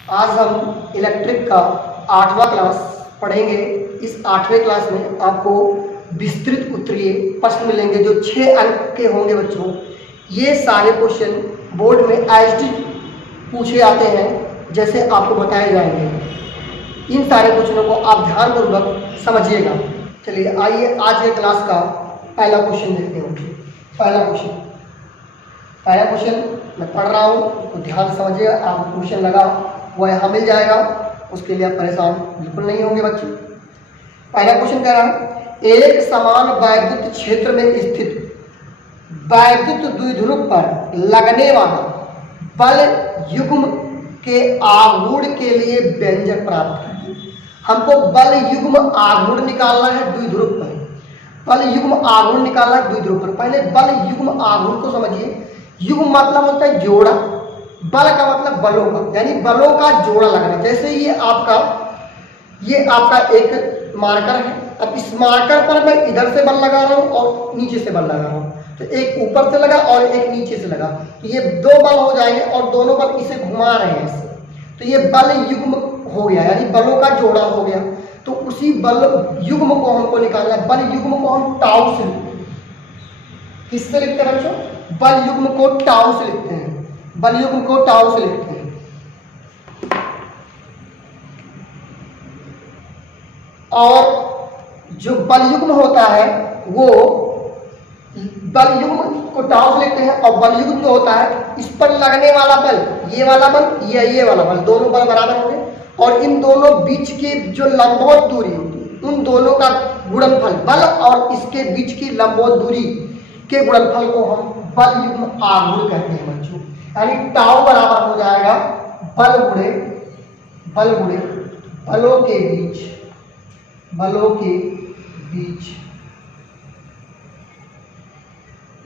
आज हम इलेक्ट्रिक का 8वां क्लास पढ़ेंगे। इस 8वें क्लास में आपको विस्तृत उत्तरीय प्रश्न मिलेंगे जो 6 अंक के होंगे बच्चों। ये सारे क्वेश्चन बोर्ड में एज पूछे जाते हैं जैसे आपको बताए जाएंगे। इन सारे क्वेश्चनों को आप ध्यानपूर्वक समझिएगा। चलिए आइए आज के क्लास का पहला क्वेश्चन देखते हैं। पहला क्वेश्चन मैं पढ़ रहा हूँ, उसको ध्यान से समझिएगा। आप क्वेश्चन लगा वो यहाँ मिल जाएगा, उसके लिए आप परेशान बिल्कुल नहीं होंगे बच्चों। पहला क्वेश्चन कह रहा है, एक समान वैद्युत क्षेत्र में स्थित वैद्युत द्विध्रुव पर लगने वाला बल युग्म के आघूर्ण के लिए व्यंजक प्राप्त करें। हमको बल युग्म आघूर्ण निकालना है द्विध्रुव पर। बल युग्म आघूर्ण निकालना है द्विध्रुव पर। पहले बल युग्म आघूर्ण को समझिए। युग्म मतलब होता है जोड़ा, बल का मतलब बलों का, यानी बलों का जोड़ा लगना। जैसे ये आपका एक मार्कर है। अब इस मार्कर पर मैं इधर से बल लगा रहा हूँ और नीचे से बल लगा रहा हूँ, तो एक ऊपर से लगा और एक नीचे से लगा, तो ये दो बल हो जाएंगे और दोनों बल इसे घुमा रहे हैं इसे, तो ये बल युग्म हो गया, यानी बलों का जोड़ा हो गया। तो उसी बल युग्म को हमको निकालना है। बल युग्म को हम टाउ से लिखते हैं। किससे लिखते हैं बच्चों? बल युग्म को टाउ से लिखते हैं। बल युग्म को टाउ से लिखते हैं। और जो बल युग्म होता है वो बल युग्म को टाउ से लिखते हैं। और बल युग्म जो होता है इस पर लगने वाला बल, ये वाला बल, ये वाला बल, दोनों बल बराबर होंगे और इन दोनों बीच की जो लंबवत दूरी होती है उन दोनों का गुणनफल, बल और इसके बीच की लंबवत दूरी के गुणनफल को हम बल युग्म आघूर्ण कहते हैं बच्चों। यानी टाउ बराबर हो जाएगा बल गुणे बलों के बीच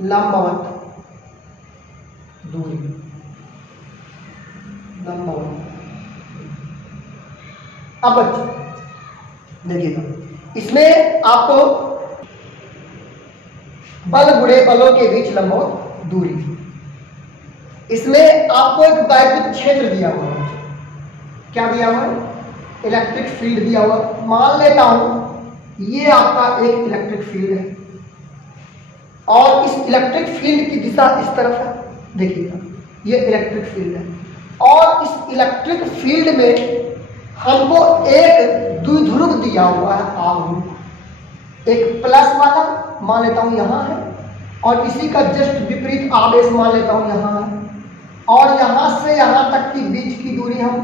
लंबवत दूरी। अब बच्चों देखिएगा, इसमें आपको बल गुणे बलों के बीच लंबवत दूरी, इसमें आपको एक वैद्युत क्षेत्र दिया हुआ है। क्या दिया हुआ है? इलेक्ट्रिक फील्ड दिया हुआ। मान लेता हूं ये आपका एक इलेक्ट्रिक फील्ड है और इस इलेक्ट्रिक फील्ड की दिशा इस तरफ है। देखिएगा ये इलेक्ट्रिक फील्ड है और इस इलेक्ट्रिक फील्ड में हमको एक द्विध्रुव दिया हुआ है आघूर्ण, एक प्लस वाला मान लेता हूं यहां है और इसी का जस्ट विपरीत आवेश मान लेता हूं यहां है, और यहां से यहां तक की बीच की दूरी हम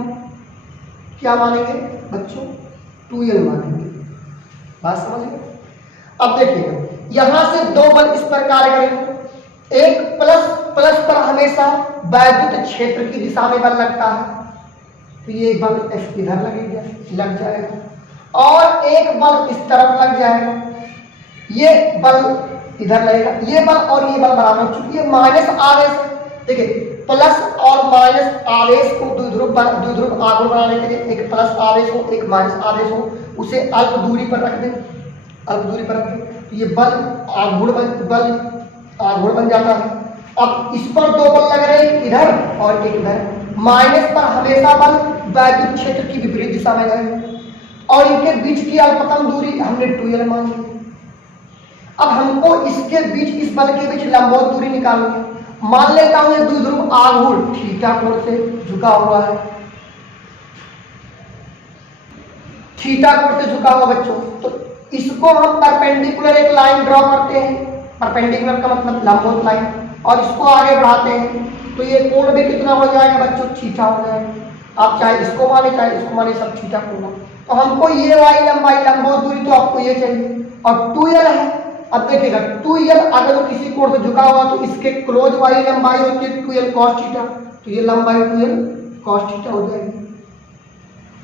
क्या मानेंगे बच्चों? 2l मानेंगे। बात समझ गए? अब देखिएगा यहां से दो बल इस पर कार्य करेंगे। एक प्लस पर हमेशा वैद्युत क्षेत्र की दिशा में बल लगता है, तो ये बल इधर लग जाएगा और एक बल इस तरफ लग जाएगा, ये बल इधर लगेगा। ये बल और ये बल बराबर, चूंकि ये माइनस आवेश है। देखिए प्लस और माइनस आवेश को द्विध्रुव आघूर्ण बनाने के लिए एक प्लस आवेश हो एक माइनस आवेश हो, उसे अल्प दूरी पर रख दें, तो ये बल आघूर्ण बन जाता है। अब इस पर दो बल लग रहे हैं, एक इधर और एक इधर। माइनस पर हमेशा बल वैद्युत क्षेत्र की विपरीत दिशा में लगेंगे और इनके बीच की अल्पतम दूरी हमने 2l मान ली। अब हमको इसके बीच, इस बल के बीच लंबवत दूरी निकालनी है। मान लेता हूं ये द्विध्रुव आघूर्ण थीटा कोण से झुका हुआ है, थीटा कोण से झुका हुआ बच्चों, तो इसको हम परपेंडिकुलर एक लाइन ड्रॉ करते हैं। परपेंडिकुलर का मतलब लंबवत लाइन, और इसको आगे बढ़ाते हैं तो ये कोण भी कितना हो जाएगा बच्चों? थीटा हो जाएगा। आप चाहे इसको माने चाहे इसको माने, सब थीटा कोण। तो हमको ये वाली लंबाई लंबवत दूरी तो आपको ये चाहिए और 2l है। अब देखिएगा 2l अगर वो किसी कोण से झुका हुआ तो इसके क्लोज वाली लंबाई होती है 2l cos थीटा, तो ये लंबाई 2l cos थीटा हो जाएगी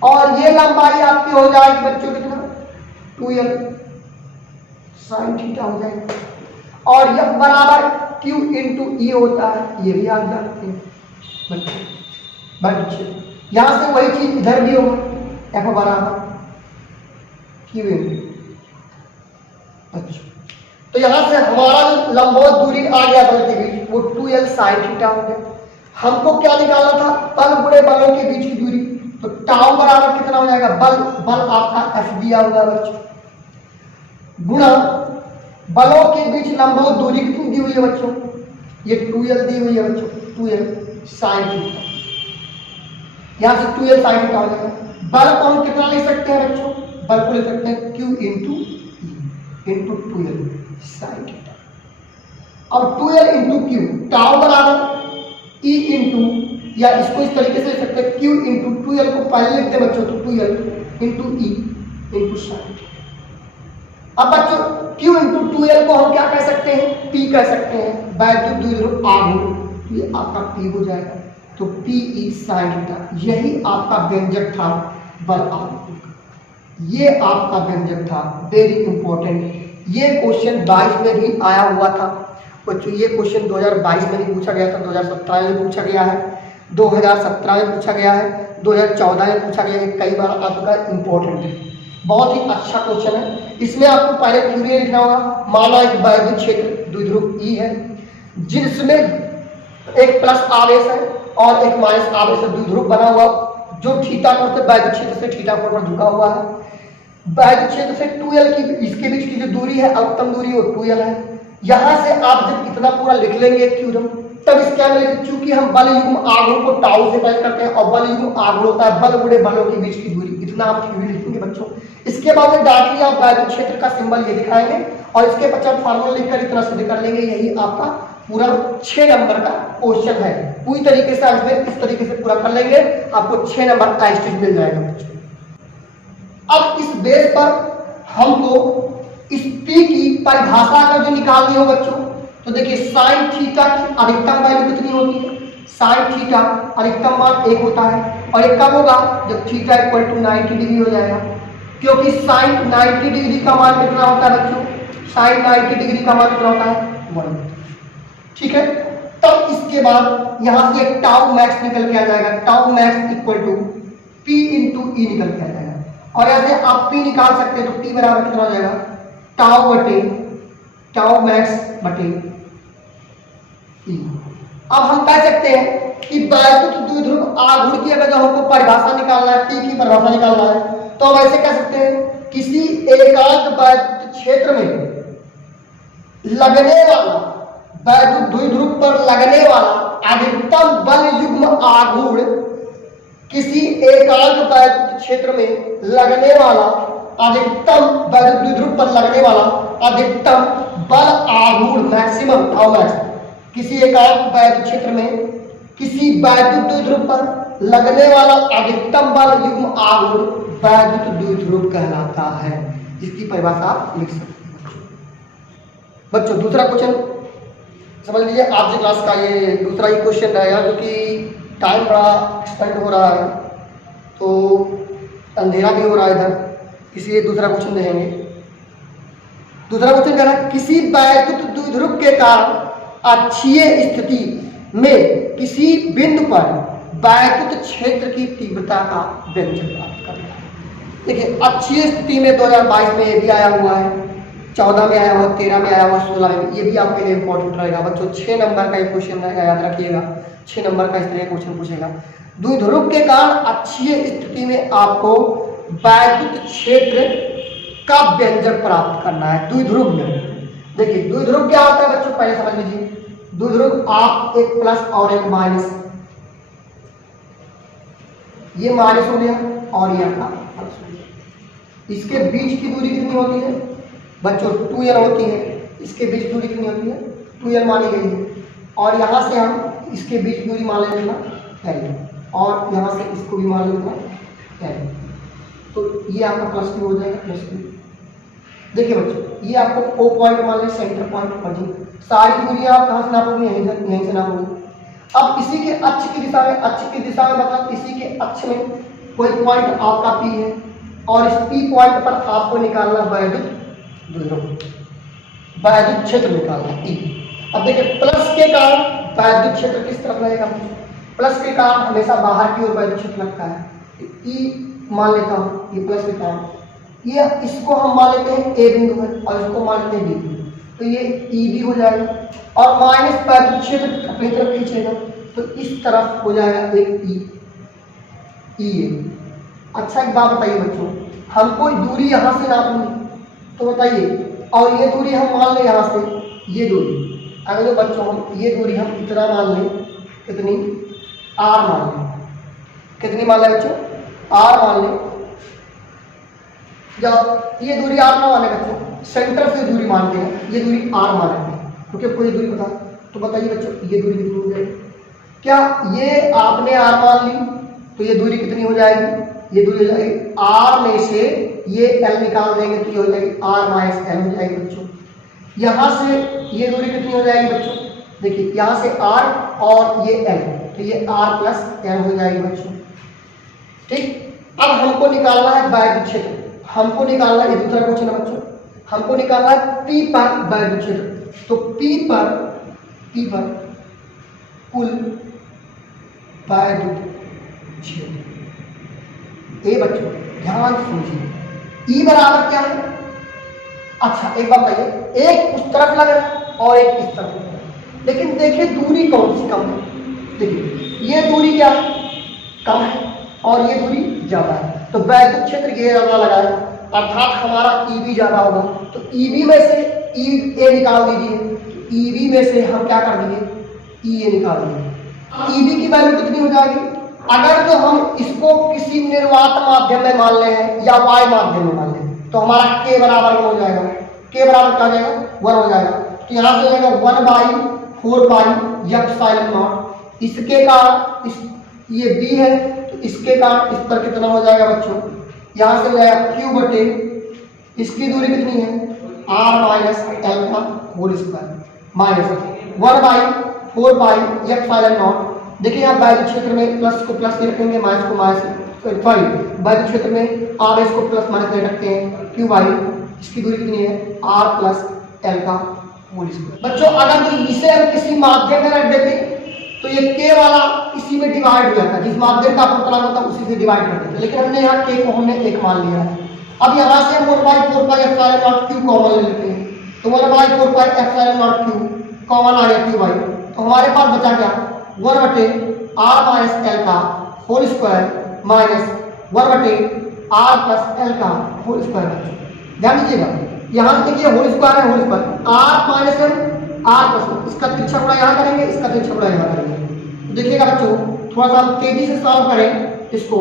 और ये लंबाई आपकी हो जाएगी बच्चों कितना? 2l sin थीटा हो जाएगी। और यह बराबर q इंटू e होता है, ये भी आप जानते हैं बच्चे। यहां से वही चीज इधर भी होगा, f बराबर q इंटू। तो यहां से हमारा लंबवत दूरी आ गया बल के बीच, वो 2l sin थीटा हो गया। हमको क्या निकालना था? बल गुणे बलों के बीच की दूरी। तो टाउ बराबर कितना हो जाएगा, बल आपका एफ दिया हुआ है बच्चों, गुणा बलों के बीच लंबवत दूरी कितनी दी हुई है बच्चों, ये 2l दी हुई है बच्चों, 2l sin थीटा, यहां से 2l sin थीटा हो जाएगा। बल को हम कितना लिख सकते हैं बच्चों, बल को लिख सकते हैं q into E into 2l sin theta. अब 2l इंटू क्यू, टाउ बराबर ई इंटू, या इसको इस तरीके से लिख सकते हैं q इंटू 2l को पहले लिखते हैं बच्चों, तो 2l into E into sin। अब बच्चों q इंटू 2l को हम क्या कह सकते हैं, p कह सकते हैं, वैद्युत द्विध्रुव आघूर्ण, तो ये आपका p हो जाएगा, तो p ई sin थीटा, यही आपका व्यंजक था बल आघूर्ण का, ये आपका व्यंजक था, वेरी इंपॉर्टेंट। ये क्वेश्चन 22 में भी आया हुआ था बच्चों, ये क्वेश्चन 2022 में भी पूछा गया था, 2017 में पूछा गया है, 2017 में पूछा गया है, 2014 में पूछा गया है, कई बार आपका इंपॉर्टेंट है, बहुत ही अच्छा क्वेश्चन है। इसमें आपको पहले थ्योरी लिखना होगा, माना एक वैद्युत क्षेत्र द्विध्रुव ई है, जिसमें एक प्लस आवेश है और एक माइनस आवेश है, द्विध्रुव बना हुआ जो थीटा कोण से वैद्युत क्षेत्र से थीटा कोण पर झुका हुआ है। वैद्युत क्षेत्र से 2l की इसके बीच की जो दूरी है, अधिकतम दूरी वो 2l है। यहां से आप जब इतना पूरा लिख लेंगे थ्योरम, तब इसके आगे चूंकि हम बल युग्म आघूर्ण को टाउ से तय करते हैं और बल युग्म आघूर्ण होता है बल गुणे बलों के बीच की दूरी, इतना आप थ्योरी लिखेंगे बच्चों। इसके बाद में डायरेक्टली आप वैद्युत क्षेत्र का सिंबल ये दिखाएंगे और इसके पश्चात फार्मूला लिखकर इतना सिद्ध कर लेंगे। यही आपका पूरा 6 नंबर का क्वेश्चन है, पूरी तरीके से आप इस तरीके से पूरा कर लेंगे, आपको 6 नंबर का स्टेज मिल जाएगा बच्चों। अब इस बेस पर हमको इस p की परिभाषा अगर जो निकालनी हो बच्चों, तो देखिए साइन थीटा की अधिकतम वैल्यू कितनी होती है, साइन थीटा अधिकतम मान 1 होता है और ये कब होगा, जब थीटा इक्वल टू 90 डिग्री हो जाएगा, क्योंकि साइन 90 डिग्री का मान कितना होता है बच्चों, साइन 90 डिग्री का मान कितना होता है 1। ठीक है, तब इसके बाद यहां से एक टाउ मैक्स निकल के आ जाएगा, tau max equal to p into E निकल के आ जाएगा, और ऐसे आप p निकाल सकते हैं, तो p बराबर कितना हो जाएगा, टाउ बटे टाउ मैक्स बटे ई। अब हम कह सकते हैं कि वैद्युत द्विध्रुव आघूर्ण की अगर हमको परिभाषा निकालना है, p की परिभाषा निकालना है, तो हम ऐसे कह सकते हैं किसी एकांक वैद्युत क्षेत्र में लगने वाला वैद्युत द्विध्रुव पर लगने वाला अधिकतम बल युग्म आघूर्ण, किसी एकांक वैद्युत क्षेत्र में लगने वाला अधिकतम वैद्युत द्विध्रुव पर लगने वाला अधिकतम बल आघूर्ण मैक्सिमम टाउ मैक्स, किसी एकांक वैद्युत क्षेत्र में किसी वैद्युत द्विध्रुव पर लगने वाला अधिकतम बल युग्म आघूर्ण वैद्युत द्विध्रुव कहलाता है, जिसकी परिभाषा आप लिख सकते हैं बच्चों। दूसरा क्वेश्चन समझ लीजिए, आज की क्लास का ये दूसरा ही क्वेश्चन रहेगा, क्योंकि टाइम बड़ा एक्सपेंड हो रहा है, तो अंधेरा भी हो रहा है इधर, इसलिए दूसरा क्वेश्चन देखेंगे। दूसरा क्वेश्चन कह रहा है किसी वैद्युत द्विध्रुव के कारण अक्षीय स्थिति में किसी बिंदु पर वैद्युत क्षेत्र की तीव्रता का व्यंजक प्राप्त करना है। देखिए अक्षीय स्थिति में 2022 में ये भी आया हुआ है, 14 में आया हुआ, 13 में आया हुआ, 16 में, ये भी आपके लिए इंपॉर्टेंट रहेगा बच्चों। 6 नंबर का एक क्वेश्चन रहेगा, याद रखिएगा, 6 नंबर का इस तरह क्वेश्चन पूछेगा। द्विध्रुव के कारण अक्षीय स्थिति में आपको वैद्युत क्षेत्र का व्यंजक प्राप्त करना है द्विध्रुव में। देखिए द्विध्रुव क्या होता है बच्चों, पहले समझ लीजिए। द्विध्रुव आप एक प्लस और एक माइनस, ये माइनस हो गया और ये आपका प्लस हो गया। इसके बीच की दूरी कितनी होती है बच्चों, 2l होती है। इसके बीच दूरी कितनी होती है, 2l मानी गई है, और यहां से हम इसके बीच दूरी मान लेना l, और यहां से इसको भी मान लेना l, तो ये आपका प्लस क्यू हो जाएगा, प्लस क्यू। देखिए बच्चों, ये आपको ओ पॉइंट मान लें, सेंटर पॉइंट ओरिजिन, सारी दूरियां आप कहां से नापोगे, यहीं से नापोगे। अब इसी के अक्ष की दिशा में, अक्ष की दिशा में मतलब इसी के अक्ष में कोई पॉइंट आपका P है, और इस P पॉइंट पर आपको निकालना वैद्युत द्विध्रुव, वैद्युत क्षेत्र निकालना E। अब देखिए प्लस के कारण वैद्युत क्षेत्र किस तरफ रहेगा, प्लस के कारण हमेशा बाहर की ओर वैद्युत क्षेत्र लगता है, E मान लेता हूँ, ये प्लस के कारण, ये इसको हम मान लेते हैं A बिंदु है और इसको मान लेते हैं B बिंदु, तो ये E भी हो जाएगा, और माइनस वैद्युत क्षेत्र अपनी तरफ खींचेगा, तो इस तरफ हो जाएगा एक E, ई ए। अच्छा एक बात बताइए बच्चों, हमको दूरी यहाँ से नापनी, तो बताइए, और ये दूरी हम मान लें यहाँ से ये दूरी, अगर बच्चों हम ये दूरी हम इतना मान लें, कितनी, आर मान लें, कितनी मान लें बच्चों, आर मान लें, जब ये दूरी आर ना माने बच्चों, सेंटर से दूरी मानते हैं, ये दूरी आर मानेंगे, क्योंकि आपको ये दूरी पता, तो बताइए बच्चों ये दूरी कितनी हो जाएगी। क्या ये आपने आर मान ली तो ये दूरी कितनी हो जाएगी, ये दूरी हो जाएगी आर में से ये एल निकाल देंगे तो ये हो जाएगी आर माइनस एल हो जाएगी बच्चों। यहाँ से ये दूरी कितनी हो जाएगी बच्चों, देखिए यहाँ से आर और ये एल, तो ये आर प्लस एल हो जाएगी बच्चों। ठीक, अब हमको निकालना है वैद्युत क्षेत्र, हमको निकालना है, ये दूसरा क्वेश्चन है बच्चों, हमको निकालना है P पर वैद्युत क्षेत्र। तो P पर कुल वैद्युत क्षेत्र, ए बच्चों ध्यान सुनिए, E बराबर क्या है। अच्छा एक बात बताइए, एक उस तरफ लग रहा है और एक इस तरफ लग रहा है, लेकिन देखिए दूरी कौन सी कम है, देखिए ये दूरी क्या है, कम है, और ये दूरी ज्यादा है, तो वैद्युत क्षेत्र ये ज्यादा लगा है, अर्थात हमारा ईबी ज्यादा होगा। तो ईबी में से ई ए निकाल दीजिए, ईबी में से हम क्या कर दिए, ई ए निकाल दिए। ईबी की वैल्यू कितनी हो जाएगी, अगर तो हम इसको किसी निर्वात माध्यम में मान ले हैं या वाई माध्यम में मान ले, तो हमारा के बराबर हो जाएगा, के बराबर क्या हो जाएगा, 1 हो जाएगा। तो यहाँ से हो जाएगा 1/4 पाई एप्सिलॉन नॉट, इसके का इस ये बी है तो इसके का इस पर कितना हो जाएगा बच्चों, यहाँ से हो जाएगा क्यू बटे, इसकी दूरी कितनी है, आर माइनस एल का whole square minus 1/4 pi epsilon naught. देखिए यहाँ वैद्युत क्षेत्र में प्लस को प्लस में रखेंगे, माइनस को माइनस, सॉरी वैद्युत क्षेत्र में आर एस को प्लस माइनस में रखते हैं, क्यू बाई इसकी दूरी कितनी है, आर प्लस एल का होल स्क्वायर। बच्चों अगर तो इसे हम किसी माध्यम में रख देते तो ये के वाला इसी में डिवाइड हो जाता है, जिस माध्यम का अपवर्तनांक होता है उसी से डिवाइड कर देते हैं, लेकिन हमने यहाँ के को हमने एक मान लिया है। अब यहाँ से हम 1/4 pi epsilon naught Q common ले लेते हैं, तो 1/4 pi epsilon naught Q common आ गया क्यू बाई, तो हमारे पास बचा क्या, 1/r माइनस एल का whole square minus 1/r plus L का होल स्क्वायर। ध्यान दीजिएगा यहाँ से देखिए होल स्क्वायर है, whole square r minus L R plus, इसका तिरछा गुणा यहाँ करेंगे, इसका तिरछा गुणा यहाँ करेंगे। तो देखिएगा बच्चों थोड़ा सा हम तेजी से सॉल्व करें इसको,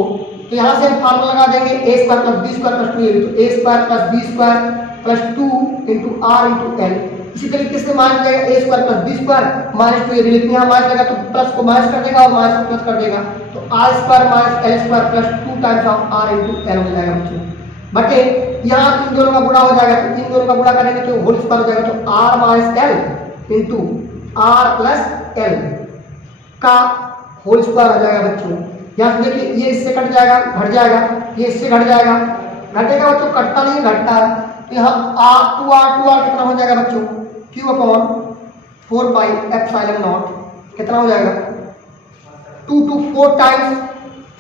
तो यहाँ से हम फार्मूला लगा देंगे a square plus b square plus 2ab, तो a square plus b square plus 2 into R into L. इसी तरीके से मान जाएगा a square plus b square minus 2ab, लेकिन यहाँ माइनस लगा तो प्लस को माइनस कर देगा और माइनस को प्लस कर देगा, तो r square minus L square plus 2 times of r into L हो जाएगा बच्चों। बटे यहाँ इन दोनों का गुणा हो जाएगा, तो इन दोनों का गुणा करेंगे तो होल स्क्वायर हो जाएगा, तो r minus L into R plus L का होल स्क्वायर हो जाएगा बच्चों। यहाँ से देखिए ये इससे कट जाएगा, घट जाएगा, ये इससे घट जाएगा, घटेगा बच्चों, कटता नहीं घटता है, तो यहाँ r 2r कितना हो जाएगा बच्चों, q upon 4 pi epsilon not कितना हो जाएगा, 2 to 4 टाइम्स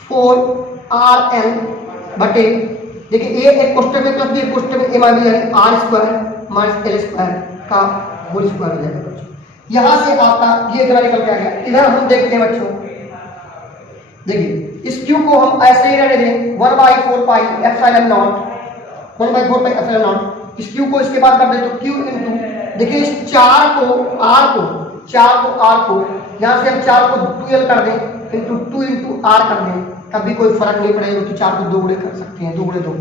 4rl बटे, देखिए a एक कोष्ठक में प्लस b एक कोष्ठक में a माइनस है r square minus L square का होल स्क्वायर हो जाएगा बच्चों। यहाँ से आपका ये इतना निकल के आ गया। इधर हम देखते हैं बच्चों, देखिए इस q को हम ऐसे ही रहने दें, 1/4 pi epsilon naught, 1/4 pi epsilon not, इस q को इसके बाद कर दे तो q इंटू, देखिए इस 4 को r को यहाँ से हम 4 को 2l कर दें इंटू 2 इंटू r कर दें, तब भी कोई फर्क नहीं पड़ेगा, क्योंकि 4 को 2 गुणे कर सकते हैं, 2 गुणे 2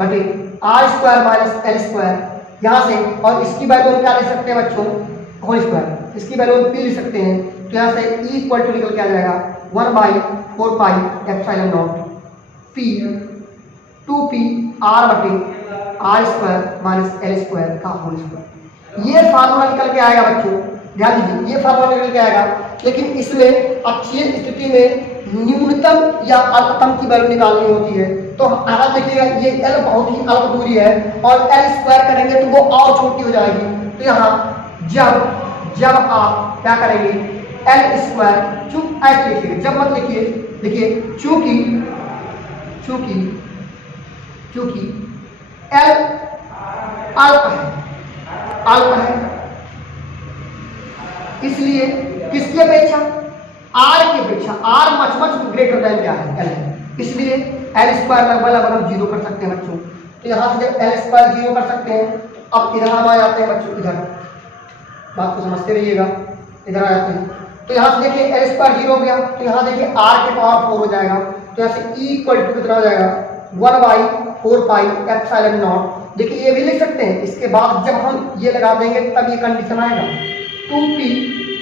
बटे r square minus L square यहाँ से, और इसकी वैल्यू हम क्या ले सकते हैं बच्चों, होल स्क्वायर, इसकी वैल्यू हम p ले सकते हैं, तो यहाँ से e इक्वल टू निकल के आ जाएगा 1/4 pi epsilon naught p 2p r बटे r square minus L square का होल स्क्वायर। ये फार्मूला निकल के आएगा बच्चों, ध्यान दीजिए ये फार्मूला निकल के आएगा, लेकिन इसमें अच्छी स्थिति में न्यूनतम या अल्पतम की वैल्यू निकालनी होती है। तो आप देखिएगा ये l बहुत ही अल्प दूरी है और l स्क्वायर करेंगे तो वो और छोटी हो जाएगी, तो यहाँ जब आप क्या करेंगे एल स्क्वायर, चूंकि ऐसे लिखिए, जब मत लिखिए, देखिए चूंकि एल अल्प है इसलिए किसकी अपेक्षा, आर की अपेक्षा, आर मच ग्रेटर देन क्या है, एल है, इसलिए एल स्क्वायर लगभग हम 0 कर सकते हैं बच्चों। तो यहाँ से जब एल स्क्वायर 0 कर सकते हैं, तो अब इधर हम आ जाते हैं बच्चों, इधर बात को समझते रहिएगा, इधर आ जाते हैं। तो यहाँ से देखिए एल स्क्वायर 0 हो गया, तो यहाँ देखिए आर के पावर 4 हो जाएगा, तो यहाँ से ई इक्वल टू कितना हो जाएगा 1/4 पाई एप्सिलॉन नॉट। देखिए ये भी लिख सकते हैं, इसके बाद जब हम ये लगा देंगे तब ये कंडीशन आएगा 2p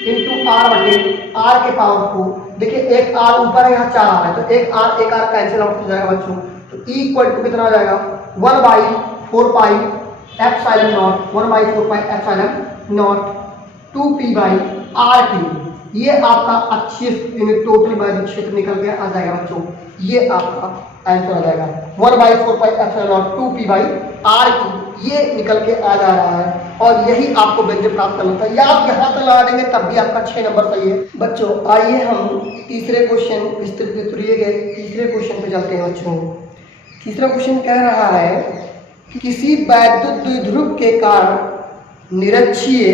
इंटू आर बटे आर के पावर 4। देखिए एक आर ऊपर है, यहाँ 4 आर है, तो एक आर कैंसिल आउट हो जाएगा बच्चों। तो ई इक्वल टू कितना हो जाएगा 1/4 pi epsilon naught, 1/4 pi epsilon naught 2p by R cube. ये आपका अच्छी टोटल वैल्यू क्षेत्र निकल के आ जाएगा बच्चों, ये आपका आंसर आ जाएगा 1/4 pi epsilon naught 2p by R cube. ये निकल के आ जा रहा है और यही आपको व्यंजक प्राप्त करना था, या आप यहाँ से लगा देंगे तब भी आपका 6 नंबर सही है बच्चों। आइए हम तीसरे क्वेश्चन विस्तृत गए, तीसरे क्वेश्चन पे चलते हैं बच्चों। तीसरा क्वेश्चन कह रहा है कि किसी वैद्युत द्विध्रुव के कारण निरक्षीय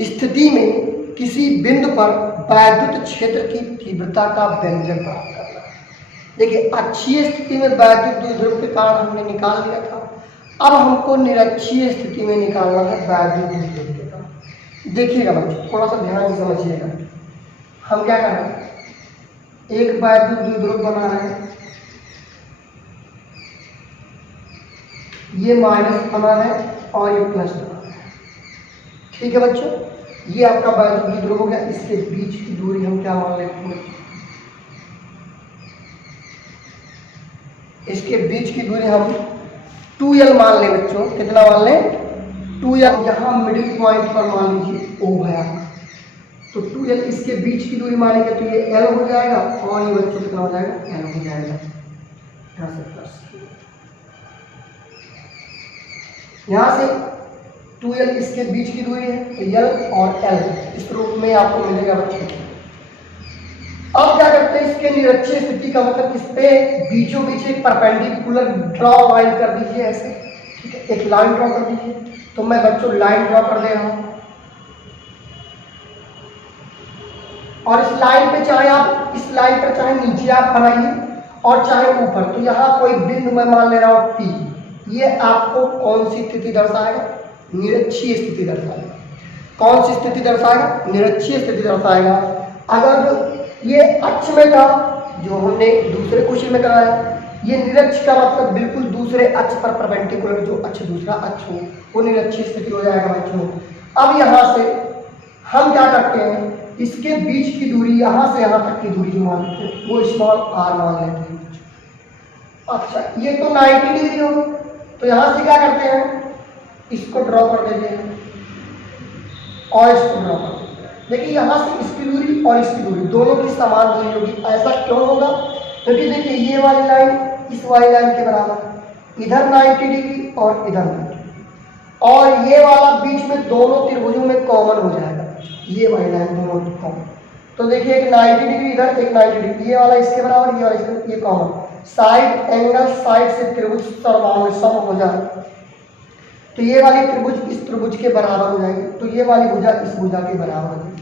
स्थिति में किसी बिंदु पर वैद्युत क्षेत्र की तीव्रता का व्यंजक प्राप्त करना है। देखिए अक्षीय स्थिति में वैद्युत द्विध्रुव के कारण हमने निकाल लिया था, अब हमको निरक्षीय स्थिति में निकालना है वैद्युत द्विध्रुव के कारण। देखिएगा बच्चों थोड़ा सा ध्यान से समझिएगा, हम क्या कर रहे हैं, एक वैद्युत द्विध्रुव बना है, ये माइनस बना है और ये प्लस बना है, ठीक है बच्चों। ये आपका वैद्युत द्विध्रुव हो गया, इसके बीच की दूरी हम क्या मान लेते हैं, इसके बीच की दूरी हम 2l मान लें बच्चों। कितना मान लें 2l। यहाँ मिडिल पॉइंट पर मान लीजिए O है आपका, तो 2l इसके बीच की दूरी मानेंगे तो ये l हो जाएगा और ये बच्चों कितना हो जाएगा l हो जाएगा। यहाँ से प्लस, यहाँ से 2l इसके बीच की दूरी है, तो l और l इस रूप में आपको मिलेगा बच्चों। अब क्या करते हैं, इसके निरक्षीय स्थिति का मतलब इस पे बीचों बीच एक परपेंडिकुलर ड्रॉ लाइन कर दीजिए ऐसे, ठीक है, एक लाइन ड्रॉ कर दीजिए। तो मैं बच्चों लाइन ड्रॉ कर दे रहा हूं, और इस लाइन पे चाहे आप इस लाइन पर चाहे नीचे आप बनाइए और चाहे ऊपर, तो यहाँ कोई बिंदु मैं मान ले रहा हूँ P। ये आपको कौन सी स्थिति दर्शाएगा, निरक्षीय स्थिति दर्शाएगा। कौन सी स्थिति दर्शाएगा, निरक्षीय स्थिति दर्शाएगा। अगर ये अक्ष में था जो हमने दूसरे क्वेश्चन में कराया, ये निरक्ष का मतलब बिल्कुल दूसरे अक्ष पर परपेंडिकुलर, जो अक्ष दूसरा अक्ष हो वो निरक्षीय स्थिति हो जाएगा बच्चों। अब यहाँ से हम क्या करते हैं, इसके बीच की दूरी यहाँ से यहाँ तक की दूरी जो मानते हैं वो स्मॉल r मान लेते हैं। अच्छा ये तो 90 डिग्री होगी, तो यहाँ से क्या करते हैं, इसको ड्रॉ कर देते हैं और इसको ड्रॉ कर देते हैं। देखिए यहाँ से इसकी दूरी और इसकी दूरी दोनों की समान दूरी होगी। ऐसा क्यों होगा, क्योंकि देखिए ये वाली लाइन इस वाली लाइन के बराबर, इधर 90 डिग्री और इधर 90, और ये वाला बीच में दोनों त्रिभुजों में कॉमन हो जाएगा, ये वाली लाइन दोनों की कॉमन। तो देखिए एक 90 डिग्री इधर, एक 90 डिग्री, ये वाला इसके बराबर, ये वाला इसके, ये कॉमन। साइड एंगल साइड से त्रिभुज सम हो जाए, तो ये वाली त्रिभुज इस त्रिभुज के बराबर हो जाएगी, तो ये वाली भुजा इस भुजा के बराबर होगी।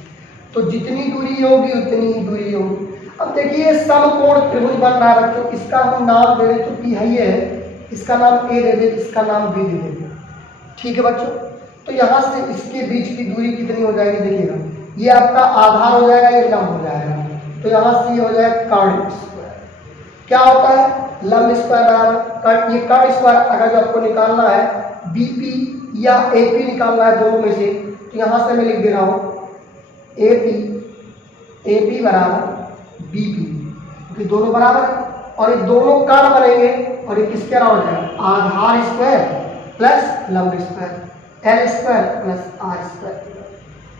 तो जितनी दूरी होगी उतनी ही दूरी होगी। अब देखिए समकोण त्रिभुज बन रहा है बच्चों, इसका हम नाम दे दें तो P है, ये है, इसका नाम A दे दे, इसका नाम B दे दे, ठीक है बच्चों। तो यहाँ से इसके बीच की दूरी कितनी हो जाएगी, देखिएगा ये आपका आधार हो जाएगा, ये लंब हो जाएगा, तो यहाँ से ये हो जाएगा कर्ण स्क्वायर। क्या होता है, लंब स्क्वायर बराबर ये कर्ण स्क्वायर। अगर जो आपको निकालना है BP या AP निकालना है दोनों में से, तो यहाँ से मैं लिख दे रहा हूँ AP बराबर BP, क्योंकि दोनों बराबर है और ये दोनों कर्ण बनेंगे और ये किसके बराबर हो जाएगा, आधार स्क्वायर प्लस लंब square, L square plus R square.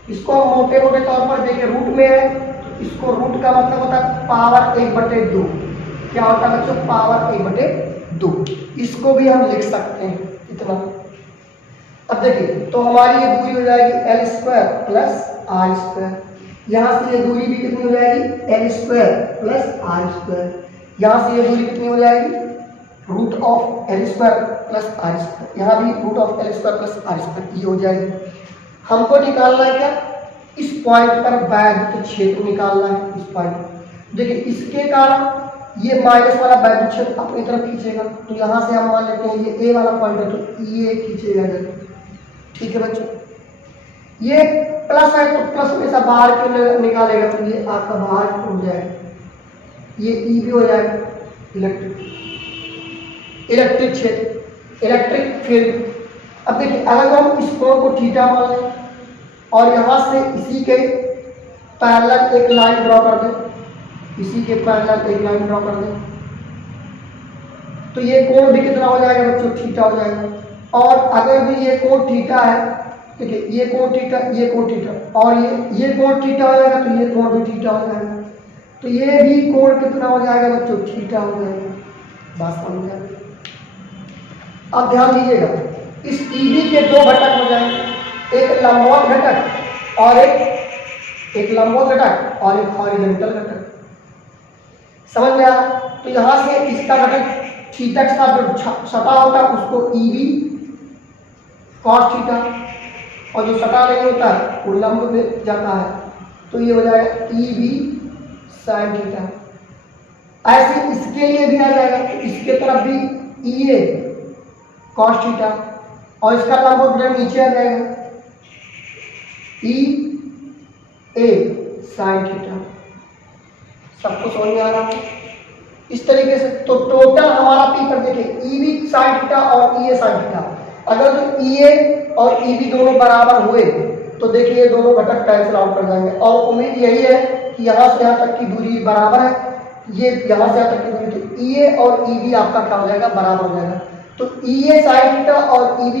इसको हम मोटे मोटे तौर पर देखिए रूट में है, तो इसको रूट का मतलब होता है पावर 1/2। क्या होता है बच्चों, पावर 1/2। इसको भी हम लिख सकते हैं इतना। अब देखिए तो हमारी ये दूरी हो जाएगी L square plus R square, यहाँ से ये दूरी भी कितनी हो जाएगी L square plus R square, यहाँ से ये दूरी कितनी हो जाएगी root of L square plus R square, यहाँ भी root of L square plus R square, ये हो जाएगी। हमको निकालना है क्या, इस पॉइंट पर वैद्युत क्षेत्र निकालना है, इस पॉइंट। देखिए इसके कारण ये माइनस वाला वैद्युत क्षेत्र अपनी तरफ खींचेगा, तो यहाँ से हम मान लेते हैं ये ए वाला पॉइंट है तो ये खींचेगा इधर। ठीक है बच्चों, ये प्लस है तो प्लस हमेशा बाहर क्यों निकालेगा, तो ये आपका बाहर हो जाएगा, ये ई भी हो जाएगा इलेक्ट्रिक क्षेत्र, इलेक्ट्रिक फील्ड। अब देखिए अगर हम इस कोण को थीटा मान लें और यहाँ से इसी के पैरेलल एक लाइन ड्रॉ कर दें, इसी के पैरेलल एक लाइन ड्रॉ कर दें, तो ये कोण भी कितना हो जाएगा बच्चों, थीटा हो जाएगा। और अगर भी ये कोण थीटा है, देखिए ये कोण थीटा, ये कोण थीटा और ये कोण थीटा हो जाएगा तो ये कोण भी थीटा हो जाएगा, तो ये भी कोण कितना हो जाएगा बच्चों, थीटा हो जाएगा। बात समझ में? अब ध्यान दीजिएगा, इस EB के दो घटक हो जाएंगे, एक लंबवत घटक और एक लंबवत घटक और एक हॉरिजॉन्टल घटक। समझ में आया? तो यहाँ से इसका घटक थीटा के साथ जो सटा होता है उसको EB cos थीटा, और जो सटा नहीं होता है वो लंब में जाता है, तो ये हो जाएगा EB sin थीटा। ऐसे इसके लिए भी आ जाएगा, तो इसके तरफ भी EA cos थीटा और इसका लंबवत घटक नीचे आ जाएगा EA sin थीटा। सबको समझ में आ रहा है? इस तरीके से तो टोटल हमारा पी पर देखिए EB sin थीटा और EA sin थीटा, अगर जो EA और EB दोनों बराबर हुए तो देखिए दोनों घटक कैंसिल आउट कर जाएंगे, और उम्मीद यही है कि यहाँ से यहाँ तक की दूरी बराबर है, ये यहाँ से यहाँ तक की दूरी, तो EA और EB आपका क्या हो जाएगा, बराबर हो जाएगा। तो EA sin थीटा और EB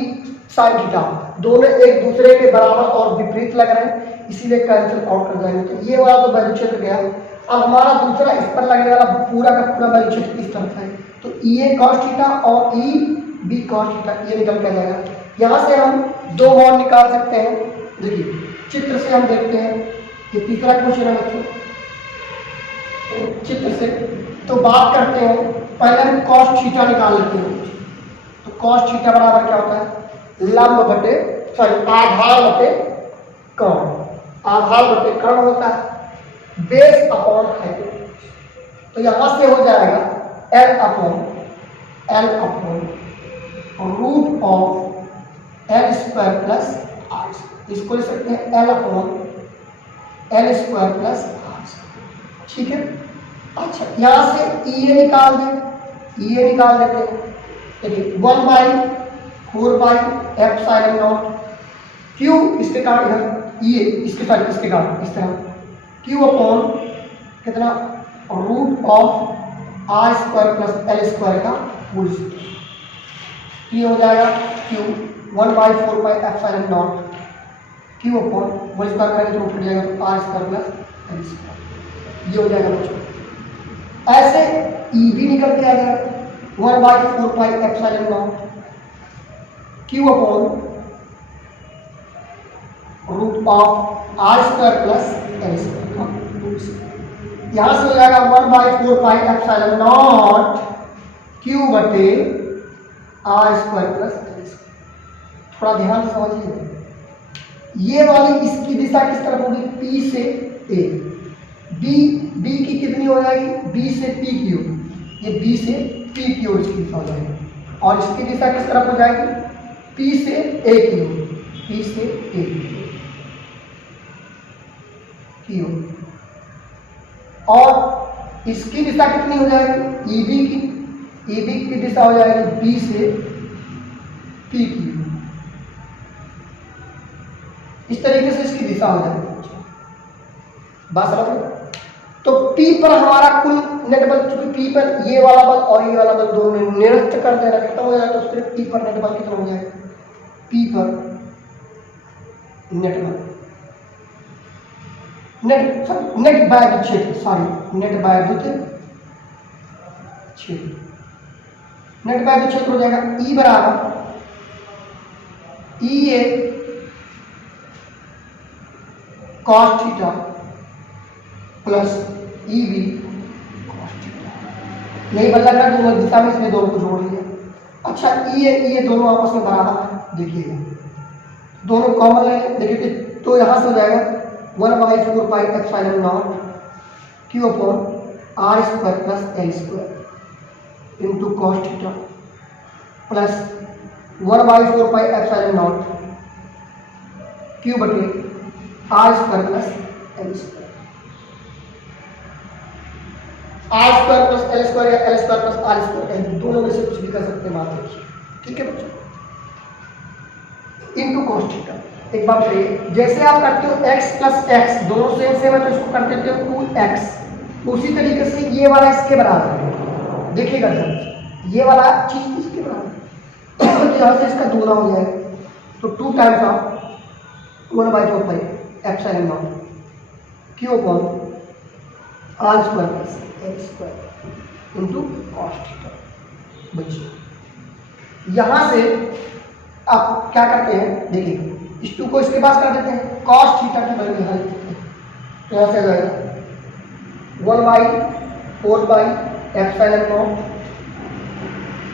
sin थीटा दोनों एक दूसरे के बराबर और विपरीत लग रहे हैं, इसीलिए कैंसिल आउट कर जाएंगे। तो ये वाला तो वैद्युत क्षेत्र गया। अब हमारा दूसरा इस पर लगने वाला पूरा का पूरा वैद्युत क्षेत्र इस तरफ है, तो EA cos थीटा और EB cos थीटा ये निकल के जाएगा। यहाँ से हम दो मान निकाल सकते हैं। देखिए चित्र से हम देखते हैं, ये तीसरा क्वेश्चन है बच्चों, चित्र से तो बात करते हैं, पहले हम cos थीटा निकाल लेते हैं। तो cos थीटा बराबर क्या होता है, लंब बटे आधार बटे कर्ण, आधार बटे कर्ण होता है, बेस अपॉन हाइपोटेन्यूज। तो यहां से हो जाएगा L upon root of L square plus R, इसको ले सकते हैं L upon L square plus R। ठीक है, अच्छा यहां से EA निकाल देते हैं। देखिए 1/4/ε0 Q इसके कारण इधर EA इसके कारण इस तरह Q अपॉन कितना, root of R square plus L square का होल स्क्वायर। ये हो जाएगा Q 1/4/ε0 Q upon whole square करेंगे तो उठ जाएगा तो R square plus L square, ये हो जाएगा बच्चों। ऐसे EB निकल के आ जाएगा 1/4/ε0 Q upon root of R square plus L square. यहां से हो जाएगा 1/4/ε0 Q बटे R square plus L square. थोड़ा ध्यान से समझिए, ये वाली इसकी दिशा किस तरफ होगी, P से A, B की कितनी हो जाएगी, B से P की होगी, ये B से P की ओर इसकी दिशा हो जाएगी, और इसकी दिशा किस तरफ हो जाएगी, P से A की ओर, P से A की ओर। और इसकी दिशा कितनी हो जाएगी, EB की दिशा हो जाएगी B से P की ओर, इस तरीके से इसकी दिशा हो जाएगी। बात समझ में? तो P पर हमारा कुल नेट बल, चूंकि P पर ये वाला बल और ये वाला बल दोनों निरस्त कर देना खत्म हो जाएगा, तो सिर्फ P पर नेट बल कितना हो जाएगा, P पर नेट बल नेट वैद्युत क्षेत्र हो जाएगा E बराबर EA cos theta plus EB cos theta. यही बदला कर दोनों दिशा में इसमें दोनों को जोड़ लिया। अच्छा EA दोनों आपस में बराबर है, देखिएगा दोनों कॉमन है, देखिए तो यहां से हो जाएगा 1/4/ε0 Q upon R square plus L square into cos theta plus 1/4 pi epsilon naught Q बटे R square plus L square. R square plus L square या L square plus R square, दोनों में से कुछ भी कर सकते हैं, बात देखिए, ठीक है बच्चों। इंटू कॉस थीटा, एक बात बताइए, जैसे आप करते हो x प्लस एक्स, दोनों सेम है तो इसको कर देते हो 2x, उसी तरीके से ये वाला इसके बराबर है, देखिएगा ध्यान, ये वाला चीज इसके बराबर तो यहाँ से इसका दूना हो जाएगा, तो 2 times of 1/4 pi epsilon naught Q upon R square plus L square into cos theta. बच्चों यहाँ से आप क्या करते हैं, देखिए इस 2 को इसके पास कर देते हैं, कॉस थीटा की वैल्यू यहाँ लिखते हैं, तो यहाँ से आ जाएगा 1/4 pi epsilon naught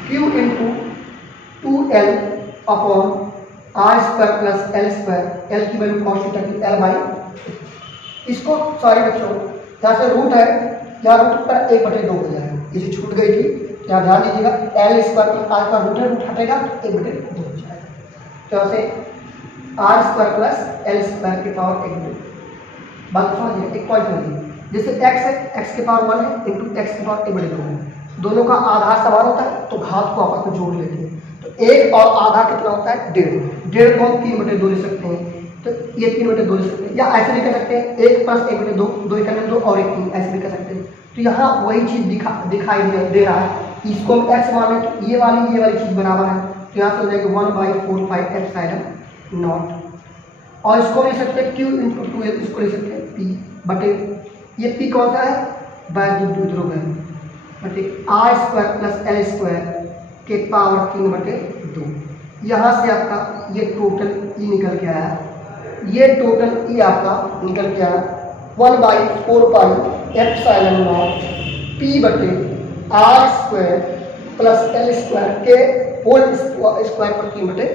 Q into 2l upon R square plus L square, L की वैल्यू कॉस थीटा की l/, इसको सॉरी बच्चों यहाँ से रूट है, यहाँ रूट पर 1/2 हो जाएगा, इसे छूट गई थी, यहाँ ध्यान दीजिएगा, एल स्क्वायर प्लस आर का रूट है, रूट हटेगा तो 1/2 हो जाएगा, तो यहाँ से R square plus L square की पावर 1/2। बात समझिए, एक पॉइंट समझिए, जैसे x है, x के पावर 1 है इंटू एक्स की पावर 1/2 है, दोनों का आधार समान होता है तो घात को आपस में जोड़ लेते हैं, तो 1 और आधा कितना होता है 1.5 को हम 3/2 ले सकते हैं, तो ये 3/2 ले सकते हैं, या ऐसे भी कर सकते हैं 1 प्लस 1/2, 2 इकाई 2 और 1 3, ऐसे भी कर सकते हैं। तो यहाँ वही चीज दिखाई दे रहा है, इसको हम x माने तो ये वाली चीज बराबर है, तो यहाँ से हो जाएगा 1/4 पाई एप्सिलॉन नॉट, और इसको ले सकते हैं q इंटू 2l, इसको ले सकते हैं p बटे, ये p कौन सा है, द्विध्रुव है, बटे R square plus L square के पावर 3/2। यहाँ से आपका ये टोटल ई निकल के आया, ये टोटल ई आपका निकल के आया 1/4 पाई एप्सिलॉन नॉट p बटे R square plus L square के होल स्क्वायर पर 3/2,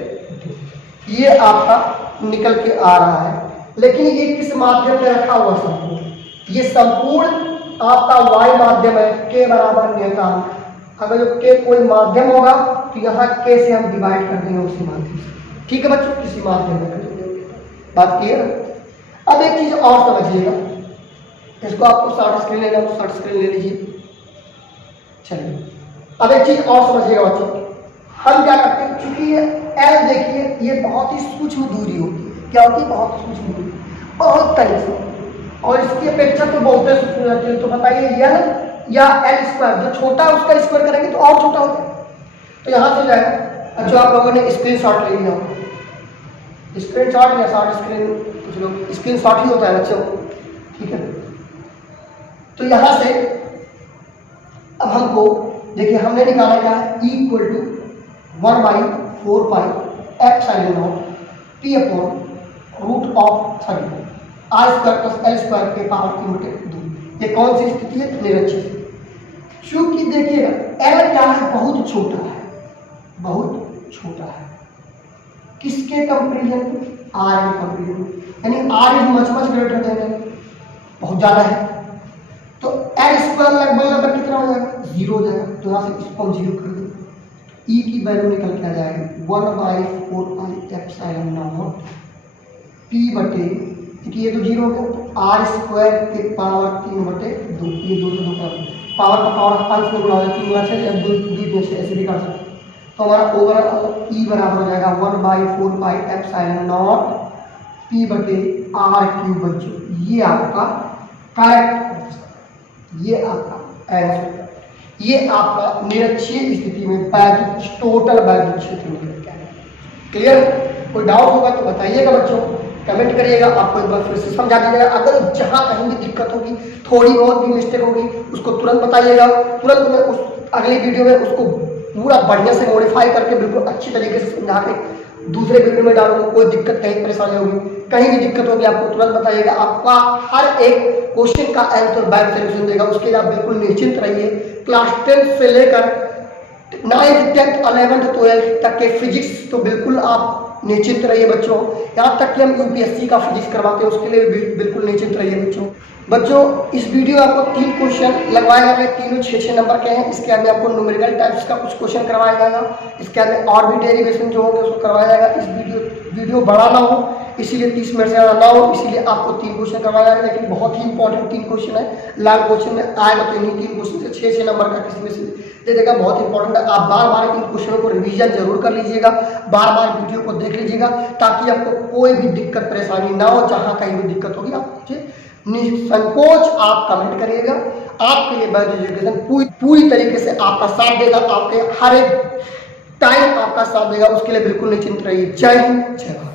ये आपका निकल के आ रहा है। लेकिन ये किस माध्यम में रखा हुआ संपूर्ण, ये संपूर्ण आपका y माध्यम है, k बराबर नियतांक, अगर जो k कोई माध्यम होगा तो यहाँ k से हम डिवाइड कर देंगे उसी माध्यम से, ठीक है बच्चों, किसी माध्यम में कर देंगे, बात क्लियर। अब एक चीज और समझिएगा, इसको आपको शॉर्ट स्क्रीन लेना तो शॉर्ट स्क्रीन ले लीजिए। चलिए अब एक चीज और समझिएगा बच्चों, हम क्या करते हैं, चूंकि ये L देखिए ये बहुत ही सूक्ष्म दूरी होती है, क्या होती है, बहुत सूक्ष्म दूरी, बहुत तरीके से, और इसकी अपेक्षा तो बहुत सूक्ष्म रहती है, तो बताइए L या एल स्क्वायर, जो छोटा है उसका स्क्वायर करेंगे तो और छोटा हो जाएगा, तो यहाँ से जाएगा। अच्छा आप लोगों ने स्क्रीनशॉट ले लिया, स्क्रीनशॉट या शॉर्ट स्क्रीन, कुछ लोग स्क्रीनशॉट ही होता है बच्चों, ठीक है। तो यहाँ से अब हमको देखिए, हमने निकाला क्या है, E = 1/4 pi epsilon naught p upon root of R square plus L square के पावर 3/2। ये कौन सी स्थिति है, निरक्षित। क्योंकि देखिएगा L क्या है, बहुत छोटा है, बहुत छोटा है, किसके कंपेरिजन, R के कंपेरिजन, यानी R is much greater than, बहुत ज्यादा है, तो L स्क्वायर लगभग कितना हो जाएगा, 0 हो जाएगा, तो यहाँ से इसको हम 0 कर देंगे, E की वैल्यू निकल के आ जाएगी 1/4 पाई एप्सिलॉन नॉट p बटे, क्योंकि ये तो 0 हो गया, तो आर स्क्वायर के पावर 3/2, ये 2 से 2 का पावर का पावर अंश में गुणा हो जाए, 3 गुना 6 या 2 में से ऐसे भी कर सकते हैं, तो हमारा ओवरऑल ई बराबर हो जाएगा 1/4 पाई एप्सिलॉन नॉट p बटे r क्यूब। बच्चों ये आपका करेक्ट, ये आपका आंसर, ये आपका निरक्षीय स्थिति में वैद्युत, टोटल वैद्युत क्षेत्र निकल के आया। क्लियर, कोई डाउट होगा तो बताइएगा बच्चों, कमेंट करिएगा, आपको एक बार फिर से समझा दीजिएगा। अगर जहां कहीं भी दिक्कत होगी, थोड़ी बहुत भी मिस्टेक होगी, उसको तुरंत बताइएगा, तुरंत मैं उस अगली वीडियो में उसको पूरा बढ़िया से मॉडिफाई करके बिल्कुल अच्छी तरीके से समझा के दूसरे वीडियो में डालूंगा। कोई दिक्कत, कहीं परेशानी होगी, कहीं भी दिक्कत होगी, आपको तुरंत बताइएगा। आपका हर एक क्वेश्चन का आंसर बैक सोल्यूशन देगा, उसके लिए आप बिल्कुल निश्चिंत रहिए। क्लास 10 से लेकर 9th 10th 11th 12th तक के फिजिक्स तो बिल्कुल आप निश्चिंत रहिए बच्चों। यहाँ तक कि हम यूपीएससी का फिजिक्स करवाते हैं, उसके लिए भी बिल्कुल निश्चिंत रहिए बच्चों। बच्चों इस वीडियो में आपको 3 क्वेश्चन लगवाए जा रहे हैं, तीनों 6-6 नंबर के हैं। इसके अंदर आपको न्यूमेरिकल टाइप्स का कुछ क्वेश्चन करवाया जाएगा, इसके अंदर और भी डेरिवेशन जो होंगे उसको करवाया जाएगा। इस वीडियो बड़ा ना हो इसीलिए 30 मिनट से ज़्यादा ना हो, इसीलिए आपको 3 क्वेश्चन करवाया जाएगा, लेकिन बहुत ही इंपॉर्टेंट 3 क्वेश्चन है। लॉन्ग क्वेश्चन में आएगा तो इन्हीं 3 क्वेश्चन से 6-6 नंबर का किसी में से दे देगा, बहुत इंपॉर्टेंट है। आप बार बार इन क्वेश्चनों को रिवीजन जरूर कर लीजिएगा, बार बार वीडियो को देख लीजिएगा, ताकि आपको कोई भी दिक्कत परेशानी ना हो। जहाँ कहीं भी दिक्कत होगी आप मुझे निसंकोच आप कमेंट करिएगा। आपके लिए बैच एजुकेशन पूरी तरीके से आपका साथ देगा, आपके हर एक टाइम आपका साथ देगा, उसके लिए बिल्कुल निश्चिंत रहिए। जय हिंद, जय भारत।